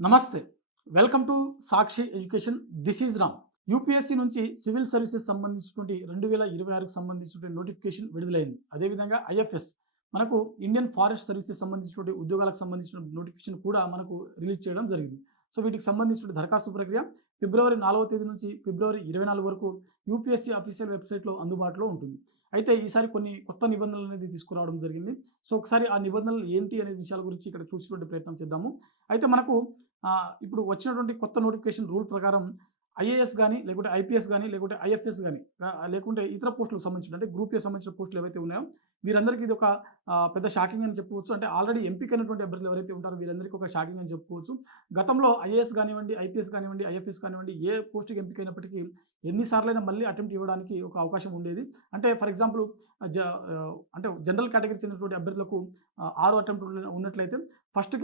నమస్తే. Welcome to Sakshi education. This is Ram. UPSC నుంచి civil services సంబంధించినటువంటి 2026కి సంబంధించినటువంటి నోటిఫికేషన్ విడుదలైంది. అదేవిధంగా ఐఎఫ్ఎస్ మనకు ఇండియన్ ఫారెస్ట్ సర్వీసెస్ సంబంధించినటువంటి ఉద్యోగాలకు సంబంధించిన నోటిఫికేషన్ కూడా మనకు రిలీజ్ చేయడం జరిగింది. సో వీటికి సంబంధించిన దరఖాస్తు ప్రక్రియ ఫిబ్రవరి 4వ తేదీ నుంచి ఫిబ్రవరి 24 వరకు యూపీఎస్సీ అఫీషియల్ వెబ్సైట్‌లో అందుబాటులో ఉంటుంది. అయితే ఈసారి కొన్ని కొత్త నిబంధనలు అనేది తీసుకురావడం జరిగింది. సో ఒకసారి ఆ నిబంధనలు ఏంటి అనే విషయాల గురించి ఇక్కడ చూసేటువంటి ప్రయత్నం చేద్దాము. అయితే మనకు ఇప్పుడు వచ్చినటువంటి కొత్త నోటిఫికేషన్ రూల్ ప్రకారం ఐఏఎస్ గాని, లేకుంటే ఐపీఎస్ గాని, లేకుంటే ఐఎఫ్ఎస్ గాని, లేకుంటే ఇతర పోస్టులకు సంబంధించిన అంటే గ్రూప్ ఏ సంబంధించిన పోస్టులు ఏవైతే ఉన్నాయో వీరందరికీ ఇది ఒక పెద్ద షాకింగ్ అని చెప్పుకోవచ్చు. అంటే ఆల్రెడీ ఎంపికైనటువంటి అభ్యర్థులు ఎవరైతే ఉంటారో వీరందరికీ ఒక షాకింగ్ అని చెప్పుకోవచ్చు. గతంలో ఐఏఎస్ కానివ్వండి, ఐపీఎస్ కానివ్వండి, ఐఎఫ్ఎస్ కానివ్వండి ఏ పోస్ట్‌కి ఎంపికైనప్పటికీ ఎన్ని సార్లైనా మళ్ళీ అటెంప్ట్ ఇవ్వడానికి ఒక అవకాశం ఉండేది. అంటే ఫర్ ఎగ్జాంపుల్ అంటే జనరల్ కేటగిరీకి చెందినటువంటి అభ్యర్థులకు 6 అటెంప్ట్ ఉన్నట్లయితే ఫస్ట్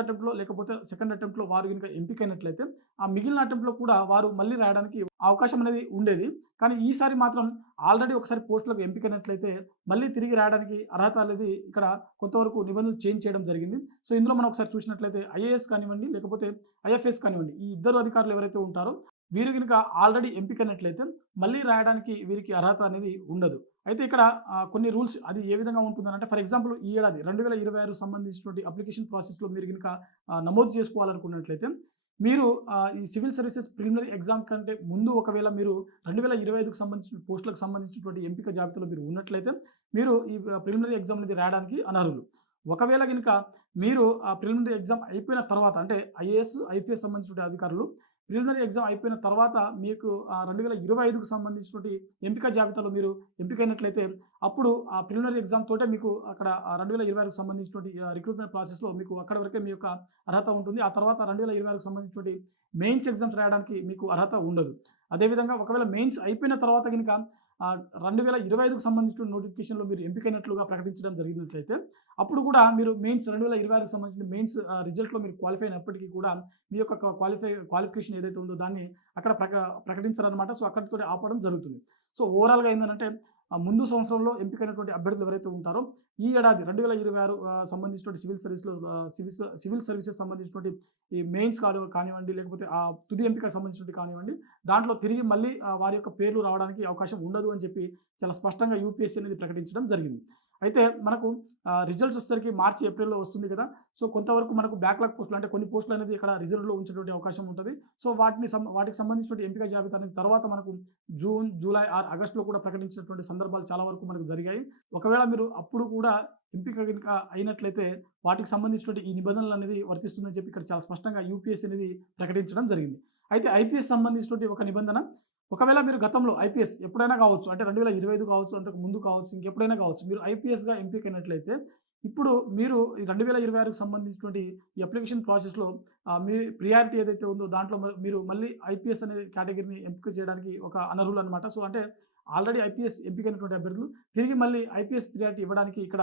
అటెంప్ట్‌లో లేకపోతే సెకండ్ అటెంప్ట్‌లో వారు గనుక ఎంపికైనట్లయితే ఆ మిగిలిన అటెంప్ట్‌లో కూడా వారు మళ్ళీ రాయడానికి అవకాశం అనేది ఉండేది. కానీ ఈసారి మాత్రం ఆల్రెడీ ఒకసారి పోస్టులకు ఎంపికైనట్లయితే మళ్ళీ తిరిగి రాయడానికి అర్హత అనేది ఇక్కడ కొంతవరకు నిబంధనలు చేంజ్ చేయడం జరిగింది. సో ఇందులో మనం ఒకసారి చూసినట్లయితే ఐఏఎస్ కానివ్వండి, లేకపోతే ఐఎఫ్ఎస్ కానివ్వండి, ఈ ఇద్దరు అధికారులు ఎవరైతే ఉంటారో వీరు గనుక ఆల్రెడీ ఎంపికైనట్లయితే మళ్ళీ రాయడానికి వీరికి అర్హత అనేది ఉండదు. అయితే ఇక్కడ కొన్ని రూల్స్ అది ఏ విధంగా ఉంటుందనంటే ఫర్ ఎగ్జాంపుల్ ఈ ఏడాది 2026 సంబంధించినటువంటి అప్లికేషన్ ప్రాసెస్‌లో మీరు గనుక నమోదు చేసుకోవాలనుకున్నట్లయితే మీరు ఈ సివిల్ సర్వీసెస్ ప్రిలిమినరీ ఎగ్జామ్ కంటే ముందు ఒకవేళ మీరు 2025కి సంబంధించిన పోస్టులకు సంబంధించినటువంటి ఎంపిక జాబితాలో మీరు ఉన్నట్లయితే మీరు ఈ ప్రిలిమినరీ ఎగ్జామ్ అనేది రాయడానికి అనర్హులు. ఒకవేళ గనుక మీరు ఆ ప్రిలిమినరీ ఎగ్జామ్ అయిపోయిన తర్వాత అంటే ఐఏఎస్, ఐపీఎస్ సంబంధించినటువంటి అధికారులు ప్రిలిమినరీ ఎగ్జామ్ అయిపోయిన తర్వాత మీకు 2025కి సంబంధించినటువంటి ఎంపిక జాబితాలో మీరు ఎంపికైనట్లయితే అప్పుడు ఆ ప్రిలిమినరీ ఎగ్జామ్ తోటే మీకు అక్కడ 2026కి సంబంధించినటువంటి రిక్రూట్‌మెంట్ ప్రాసెస్‌లో మీకు అక్కడి వరకే మీ యొక్క అర్హత ఉంటుంది. ఆ తర్వాత 2026కి సంబంధించినటువంటి మెయిన్స్ ఎగ్జామ్స్ రాయడానికి మీకు అర్హత ఉండదు. అదేవిధంగా ఒకవేళ మెయిన్స్ అయిపోయిన తర్వాత గనుక 2025కి సంబంధించిన నోటిఫికేషన్‌లో మీరు ఎంపికైనట్లుగా ప్రకటించడం జరిగినట్లయితే అప్పుడు కూడా మీరు మెయిన్స్ 2026కి సంబంధించిన మెయిన్స్ రిజల్ట్‌లో మీరు క్వాలిఫై అయినప్పటికీ కూడా మీ యొక్క క్వాలిఫికేషన్ ఏదైతే ఉందో దాన్ని అక్కడ ప్రకటించరనమాట. సో అక్కడితోటి ఆపడం జరుగుతుంది. సో ఓవరాల్‌గా ఏందనంటే ముందు సంవత్సరంలో ఎంపికైనటువంటి అభ్యర్థులు ఎవరైతే ఉంటారో ఈ ఏడాది 2026 సంబంధించినటువంటి సివిల్ సర్వీసెస్ సంబంధించినటువంటి ఈ మెయిన్స్ కానివ్వండి, లేకపోతే తుది ఎంపికకు సంబంధించినటువంటి కానివ్వండి, దాంట్లో తిరిగి మళ్ళీ వారి యొక్క పేర్లు రావడానికి అవకాశం ఉండదు అని చెప్పి చాలా స్పష్టంగా యూపీఎస్సీ అనేది ప్రకటించడం జరిగింది. అయితే మనకు రిజల్ట్స్ వచ్చేసరికి మార్చి, ఏప్రిల్‌లో వస్తుంది కదా! సో కొంతవరకు మనకు బ్యాక్‌లాగ్ పోస్టులు అంటే కొన్ని పోస్టులు అనేది ఇక్కడ రిజర్వ్‌లో ఉంచేటువంటి అవకాశం ఉంటది. సో వాటికి సంబంధించినటువంటి ఎంపిక జాబితా అనేది తర్వాత మనకు జూన్, జూలై ఆర్ ఆగస్ట్‌లో కూడా ప్రకటించినటువంటి సందర్భాలు చాలా వరకు మనకు జరిగాయి. ఒకవేళ మీరు అప్పుడు కూడా ఎంపిక గనుక అయినట్లయితే వాటికి సంబంధించినటువంటి ఈ నిబంధనలనేది వర్తిస్తుందని చెప్పి ఇక్కడ చాలా స్పష్టంగా యూపీఎస్సీ అనేది ప్రకటించడం జరిగింది. అయితే ఐపీఎస్ సంబంధించినటువంటి ఒక నిబంధన ఒకవేళ మీరు గతంలో ఐపీఎస్ ఎప్పుడైనా కావచ్చు. అంటే 2025 కావచ్చు, అంతకు ముందు కావచ్చు, ఇంకెప్పుడైనా కావచ్చు. మీరు ఐపీఎస్‌గా ఎంపికైనట్లయితే ఇప్పుడు మీరు ఈ 2026కి సంబంధించినటువంటి ఈ అప్లికేషన్ ప్రాసెస్‌లో మీ ప్రియారిటీ ఏదైతే ఉందో దాంట్లో మీరు మళ్ళీ ఐపీఎస్ అనే కేటగిరీని ఎంపిక చేయడానికి ఒక అనర్హులనమాట. సో అంటే ఆల్రెడీ ఐపీఎస్ ఎంపికైనటువంటి అభ్యర్థులు తిరిగి మళ్ళీ ఐపీఎస్ ప్రియారిటీ ఇవ్వడానికి ఇక్కడ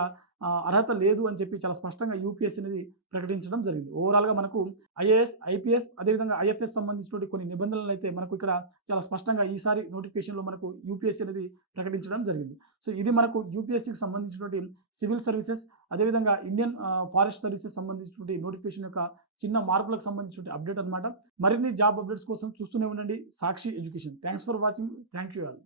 అర్హత లేదు అని చెప్పి చాలా స్పష్టంగా యూపీఎస్సీ అనేది ప్రకటించడం జరిగింది. ఓవరాల్‌గా మనకు ఐఏఎస్, ఐపీఎస్ అదేవిధంగా ఐఎఫ్ఎస్ సంబంధించినటువంటి కొన్ని నిబంధనలైతే మనకు ఇక్కడ చాలా స్పష్టంగా ఈసారి నోటిఫికేషన్‌లో మనకు యూపీఎస్సీ అనేది ప్రకటించడం జరిగింది. సో ఇది మనకు యూపీఎస్సీకి సంబంధించినటువంటి సివిల్ సర్వీసెస్ అదేవిధంగా ఇండియన్ ఫారెస్ట్ సర్వీసెస్ సంబంధించినటువంటి నోటిఫికేషన్ యొక్క చిన్న మార్పులకు సంబంధించినటువంటి అప్డేట్ అనమాట. మరిన్ని జాబ్ అప్డేట్స్ కోసం చూస్తూనే ఉండండి Sakshi education. Thanks for watching. Thank you all.